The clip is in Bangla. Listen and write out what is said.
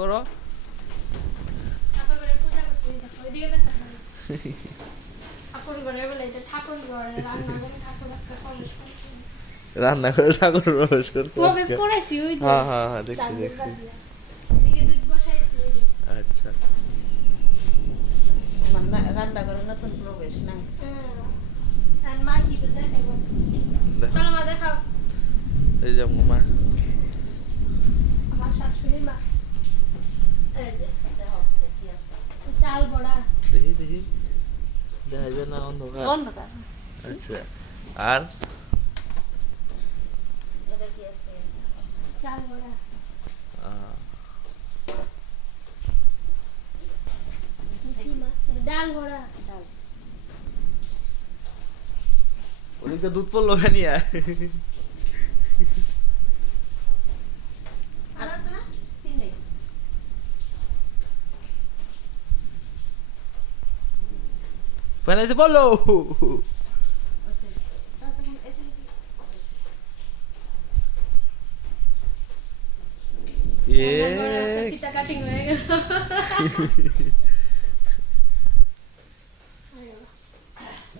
করো? ঠাকুর ঘরে পূজা করছি, দেখো ওইদিকে দেখো। ঠাকুর ঘরে বলে এটা ঠাকুর ঘরে রান্না করে ঠাকুর আজকে প্রবেশ করছে। রান্না করে ঠাকুর প্রবেশ করতে প্রবেশ করেছি ওই যে। হ্যাঁ হ্যাঁ হ্যাঁ দেখছি দাদুর দেখছি। বাড়ি। এদিকে দুধ বসাইছি ওই যে। আচ্ছা রান্না করে নতুন প্রবেশ নাই। আর মা কি তো দেখাইবো। দেখো চলো মা দেখাও। এই যে মামা আমার শাশুড়ি মা। এই যে দেখো কি আছে। চাল বড়া। দেখি দেখি দেখা যায় না অন্ধকার। অন্ধকার। আচ্ছা আর এটা কি আছে? চাল বড়া। আহ, কি মা? এটা ডাল বড়া। ডাল। ওদিকে দুধ পড়লো ফেনিয়া। আর আছে না? তিনটে। ফেনাইছে পড়লো। আছে। তাহলে তখন এখানে কি? এ রান্না করে আজকে পিঠা কাটিং হয়ে গেল।